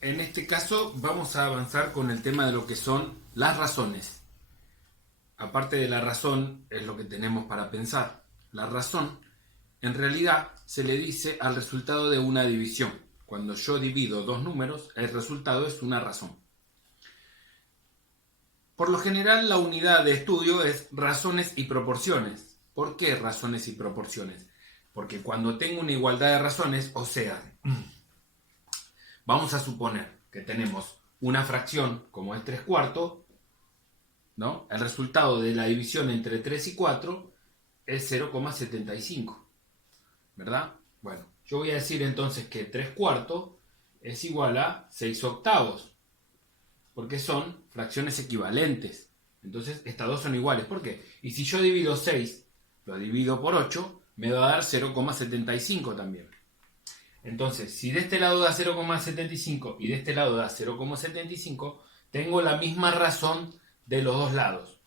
En este caso vamos a avanzar con el tema de lo que son las razones. Aparte de la razón es lo que tenemos para pensar. La razón en realidad se le dice al resultado de una división. Cuando yo divido dos números, el resultado es una razón. Por lo general la unidad de estudio es razones y proporciones. ¿Por qué razones y proporciones? Porque cuando tengo una igualdad de razones, o sea, vamos a suponer que tenemos una fracción como es 3 cuartos, ¿no? El resultado de la división entre 3 y 4 es 0,75, ¿verdad? Bueno, yo voy a decir entonces que 3 cuartos es igual a 6 octavos, porque son fracciones equivalentes. Entonces estas dos son iguales. ¿Por qué? Y si yo divido 6, lo divido por 8, me va a dar 0,75 también. Entonces, si de este lado da 0,75 y de este lado da 0,75, tengo la misma razón de los dos lados.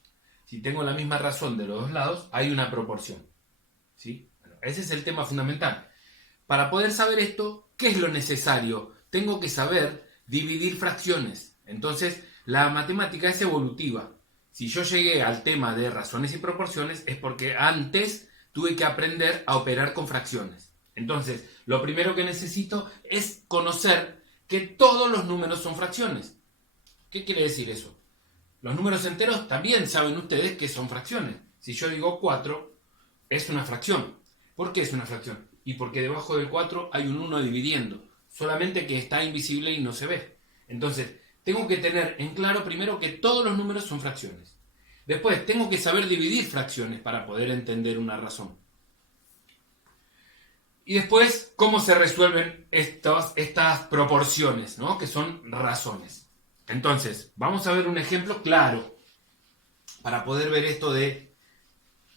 Si tengo la misma razón de los dos lados, hay una proporción. ¿Sí? Bueno, ese es el tema fundamental. Para poder saber esto, ¿qué es lo necesario? Tengo que saber dividir fracciones. Entonces, la matemática es evolutiva. Si yo llegué al tema de razones y proporciones, es porque antes tuve que aprender a operar con fracciones. Entonces, lo primero que necesito es conocer que todos los números son fracciones. ¿Qué quiere decir eso? Los números enteros también saben ustedes que son fracciones. Si yo digo 4, es una fracción. ¿Por qué es una fracción? Y porque debajo del 4 hay un 1 dividiendo. Solamente que está invisible y no se ve. Entonces, tengo que tener en claro primero que todos los números son fracciones. Después, tengo que saber dividir fracciones para poder entender una razón. Y después, cómo se resuelven estas proporciones, ¿no? Que son razones. Entonces, vamos a ver un ejemplo claro para poder ver esto de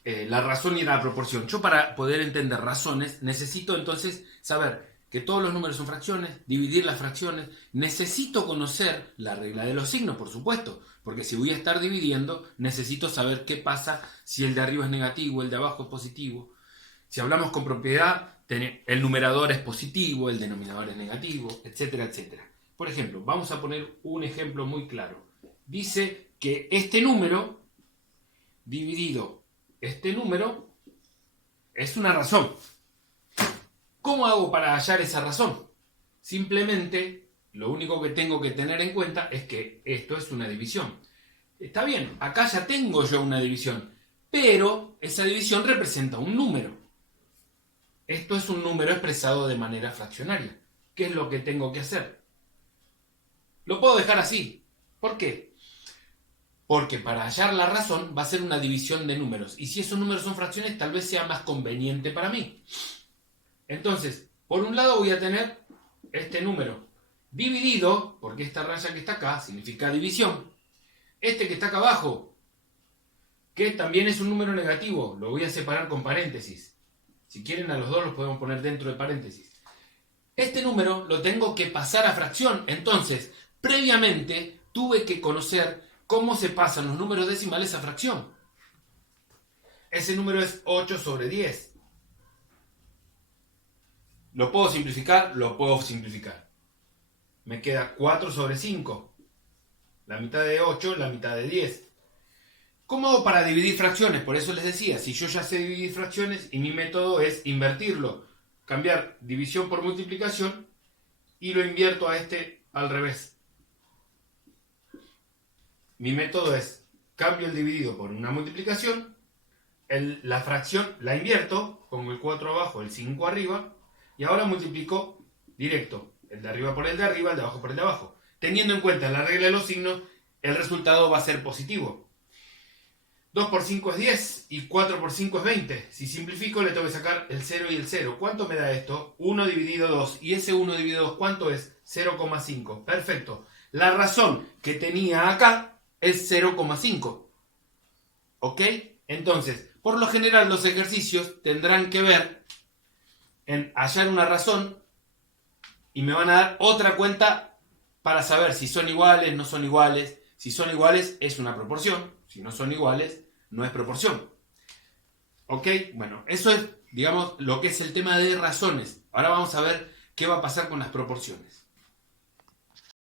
la razón y la proporción. Yo para poder entender razones necesito entonces saber que todos los números son fracciones, dividir las fracciones, necesito conocer la regla de los signos, por supuesto, porque si voy a estar dividiendo, necesito saber qué pasa si el de arriba es negativo, el de abajo es positivo. Si hablamos con propiedad, el numerador es positivo, el denominador es negativo, etcétera, etcétera. Por ejemplo, vamos a poner un ejemplo muy claro. Dice que este número dividido este número es una razón. ¿Cómo hago para hallar esa razón? Simplemente, lo único que tengo que tener en cuenta es que esto es una división. Está bien, acá ya tengo yo una división, pero esa división representa un número. Esto es un número expresado de manera fraccionaria. ¿Qué es lo que tengo que hacer? Lo puedo dejar así. ¿Por qué? Porque para hallar la razón va a ser una división de números. Y si esos números son fracciones, tal vez sea más conveniente para mí. Entonces, por un lado voy a tener este número dividido, porque esta raya que está acá significa división. Este que está acá abajo, que también es un número negativo, lo voy a separar con paréntesis. Si quieren a los dos los podemos poner dentro de paréntesis. Este número lo tengo que pasar a fracción. Entonces, previamente tuve que conocer cómo se pasan los números decimales a fracción. Ese número es 8 sobre 10. ¿Lo puedo simplificar? Lo puedo simplificar. Me queda 4 sobre 5. La mitad de 8, la mitad de 10. ¿Cómo hago para dividir fracciones? Por eso les decía, si yo ya sé dividir fracciones y mi método es invertirlo, cambiar división por multiplicación y lo invierto a este al revés. Mi método es cambio el dividido por una multiplicación, la fracción la invierto, pongo el 4 abajo, el 5 arriba, y ahora multiplico directo, el de arriba por el de arriba, el de abajo por el de abajo. Teniendo en cuenta la regla de los signos, el resultado va a ser positivo. 2 por 5 es 10 y 4 por 5 es 20. Si simplifico le tengo que sacar el 0 y el 0. ¿Cuánto me da esto? 1 dividido 2. ¿Y ese 1 dividido 2 cuánto es? 0,5. Perfecto. La razón que tenía acá es 0,5. ¿Ok? Entonces, por lo general los ejercicios tendrán que ver en hallar una razón y me van a dar otra cuenta para saber si son iguales, no son iguales. Si son iguales es una proporción, si no son iguales no es proporción. ¿Ok? Bueno, eso es, digamos, lo que es el tema de razones. Ahora vamos a ver qué va a pasar con las proporciones.